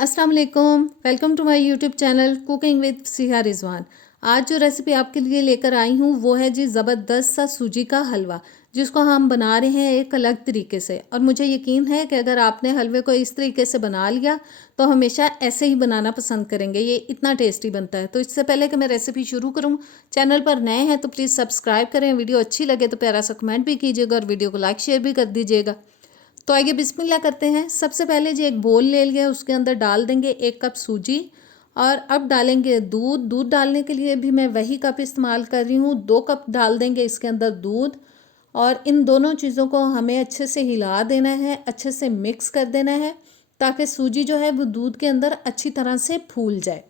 अस्सलाम वालेकुम, welcome to my YouTube channel cooking with Siha Rizwan. आज जो रेसिपी आपके लिए लेकर आई हूँ वो है जी ज़बरदस्त सा सूजी का हलवा, जिसको हम बना रहे हैं एक अलग तरीके से। और मुझे यकीन है कि अगर आपने हलवे को इस तरीके से बना लिया तो हमेशा ऐसे ही बनाना पसंद करेंगे, ये इतना टेस्टी बनता है। तो इससे पहले कि मैं रेसिपी शुरू करूँ, चैनल पर नए हैं तो प्लीज़ सब्सक्राइब करें, वीडियो अच्छी लगे तो प्यारा सा कमेंट भी कीजिएगा और वीडियो को लाइक शेयर भी कर दीजिएगा। तो आइए बिस्मिल्लाह करते हैं। सबसे पहले जी एक बोल ले लिया, उसके अंदर डाल देंगे 1 कप सूजी और अब डालेंगे दूध। दूध डालने के लिए भी मैं वही कप इस्तेमाल कर रही हूँ, 2 कप डाल देंगे इसके अंदर दूध। और इन दोनों चीज़ों को हमें अच्छे से हिला देना है, अच्छे से मिक्स कर देना है ताकि सूजी जो है वो दूध के अंदर अच्छी तरह से फूल जाए।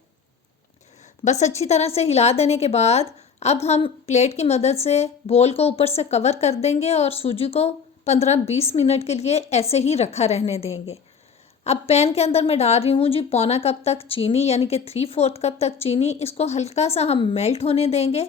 बस अच्छी तरह से हिला देने के बाद अब हम प्लेट की मदद से बोल को ऊपर से कवर कर देंगे और सूजी को 15-20 मिनट के लिए ऐसे ही रखा रहने देंगे। अब पैन के अंदर मैं डाल रही हूँ जी पौना कप तक चीनी, यानी कि 3/4 कप तक चीनी। इसको हल्का सा हम मेल्ट होने देंगे।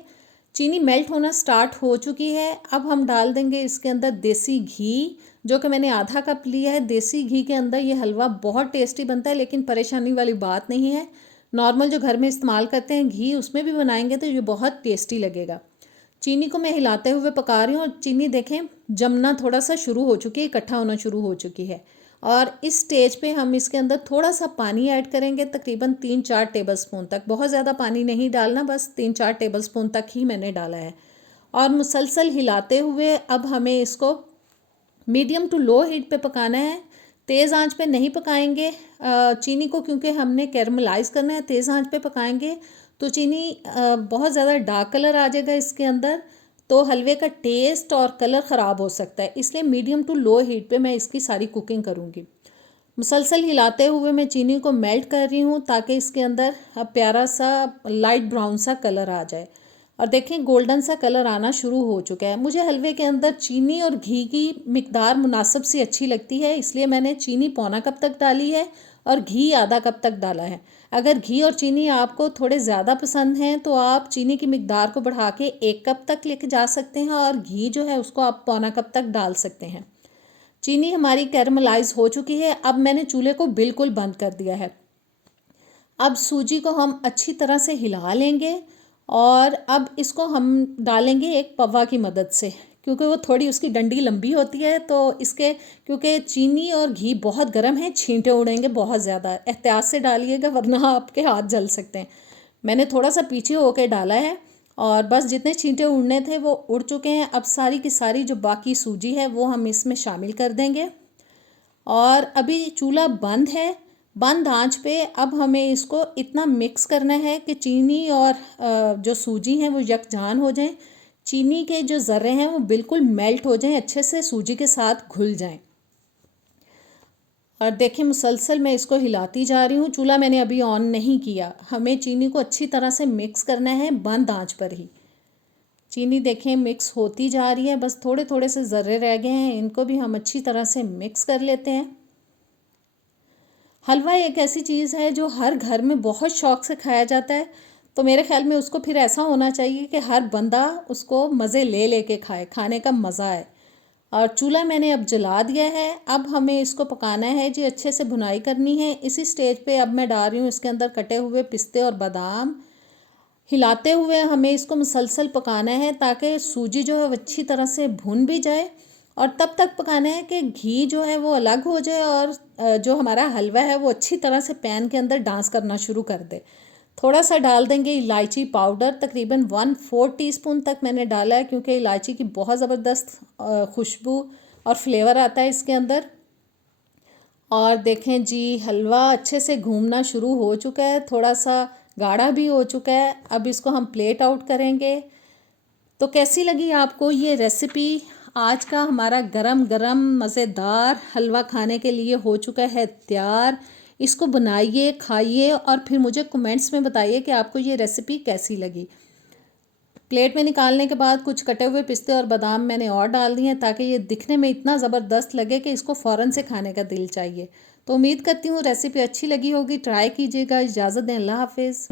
चीनी मेल्ट होना स्टार्ट हो चुकी है। अब हम डाल देंगे इसके अंदर देसी घी, जो कि मैंने आधा कप लिया है। देसी घी के अंदर ये हलवा बहुत टेस्टी बनता है, लेकिन परेशानी वाली बात नहीं है। नॉर्मल जो घर में इस्तेमाल करते हैं घी, उसमें भी बनाएंगे तो ये बहुत टेस्टी लगेगा। चीनी को मैं हिलाते हुए पका रही हूँ और चीनी देखें जमना थोड़ा सा शुरू हो चुकी है, इकट्ठा होना शुरू हो चुकी है। और इस स्टेज पे हम इसके अंदर थोड़ा सा पानी ऐड करेंगे, तकरीबन 3-4 टेबलस्पून तक। बहुत ज़्यादा पानी नहीं डालना, बस 3-4 टेबलस्पून तक ही मैंने डाला है। और मुसलसल हिलाते हुए अब हमें इसको मीडियम टू लो हीट पे पकाना है। तेज़ आंच पे नहीं पकाएंगे चीनी को, क्योंकि हमने कैरमलाइज करना है। तेज़ आंच पे पकाएंगे तो चीनी बहुत ज़्यादा डार्क कलर आ जाएगा इसके अंदर, तो हलवे का टेस्ट और कलर ख़राब हो सकता है। इसलिए मीडियम टू लो हीट पे मैं इसकी सारी कुकिंग करूँगी। मुसलसल हिलाते हुए मैं चीनी को मेल्ट कर रही हूँ ताकि इसके अंदर प्यारा सा लाइट ब्राउन सा कलर आ जाए। और देखें गोल्डन सा कलर आना शुरू हो चुका है। मुझे हलवे के अंदर चीनी और घी की मिकदार मुनासिब सी अच्छी लगती है, इसलिए मैंने चीनी पौना कप तक डाली है और घी आधा कप तक डाला है। अगर घी और चीनी आपको थोड़े ज़्यादा पसंद हैं तो आप चीनी की मिकदार को बढ़ा के 1 कप तक लेके जा सकते हैं और घी जो है उसको आप पौना कप तक डाल सकते हैं। चीनी हमारी कैरमलाइज हो चुकी है। अब मैंने चूल्हे को बिल्कुल बंद कर दिया है। अब सूजी को हम अच्छी तरह से हिला लेंगे और अब इसको हम डालेंगे एक पवा की मदद से, क्योंकि वो थोड़ी उसकी डंडी लंबी होती है। तो इसके क्योंकि चीनी और घी बहुत गर्म है, छींटे उड़ेंगे बहुत ज़्यादा। एहतियात से डालिएगा वरना आपके हाथ जल सकते हैं। मैंने थोड़ा सा पीछे होके डाला है और बस जितने छींटे उड़ने थे वो उड़ चुके हैं। अब सारी की सारी जो बाकी सूजी है वो हम इसमें शामिल कर देंगे और अभी चूल्हा बंद है। बंद आंच पे अब हमें इसको इतना मिक्स करना है कि चीनी और जो सूजी हैं वो यकजान हो जाएं। चीनी के जो ज़र्रे हैं वो बिल्कुल मेल्ट हो जाएं, अच्छे से सूजी के साथ घुल जाएं। और देखिए मुसलसल मैं इसको हिलाती जा रही हूँ। चूल्हा मैंने अभी ऑन नहीं किया। हमें चीनी को अच्छी तरह से मिक्स करना है बंद आंच पर ही। चीनी देखें मिक्स होती जा रही है, बस थोड़े थोड़े से ज़र्रे रह गए हैं, इनको भी हम अच्छी तरह से मिक्स कर लेते हैं। हलवा एक ऐसी चीज़ है जो हर घर में बहुत शौक़ से खाया जाता है, तो मेरे ख्याल में उसको फिर ऐसा होना चाहिए कि हर बंदा उसको मज़े ले लेके खाए, खाने का मज़ा है। और चूल्हा मैंने अब जला दिया है। अब हमें इसको पकाना है जी, अच्छे से भुनाई करनी है। इसी स्टेज पे अब मैं डाल रही हूँ इसके अंदर कटे हुए पिस्ते और बादाम। हिलाते हुए हमें इसको मुसलसल पकाना है ताकि सूजी जो है वो अच्छी तरह से भुन भी जाए। और तब तक पकाना है कि घी जो है वो अलग हो जाए और जो हमारा हलवा है वो अच्छी तरह से पैन के अंदर डांस करना शुरू कर दे। थोड़ा सा डाल देंगे इलायची पाउडर, तकरीबन 1/4 टीस्पून तक मैंने डाला है, क्योंकि इलायची की बहुत ज़बरदस्त खुशबू और फ्लेवर आता है इसके अंदर। और देखें जी हलवा अच्छे से घूमना शुरू हो चुका है, थोड़ा सा गाढ़ा भी हो चुका है। अब इसको हम प्लेट आउट करेंगे। तो कैसी लगी आपको ये रेसिपी? आज का हमारा गरम गरम मज़ेदार हलवा खाने के लिए हो चुका है तैयार। इसको बनाइए, खाइए और फिर मुझे कमेंट्स में बताइए कि आपको ये रेसिपी कैसी लगी। प्लेट में निकालने के बाद कुछ कटे हुए पिस्ते और बादाम मैंने और डाल दिए हैं ताकि ये दिखने में इतना ज़बरदस्त लगे कि इसको फ़ौरन से खाने का दिल चाहिए। तो उम्मीद करती हूँ रेसिपी अच्छी लगी होगी, ट्राई कीजिएगा। इजाज़त दें, अल्लाह हाफिज़।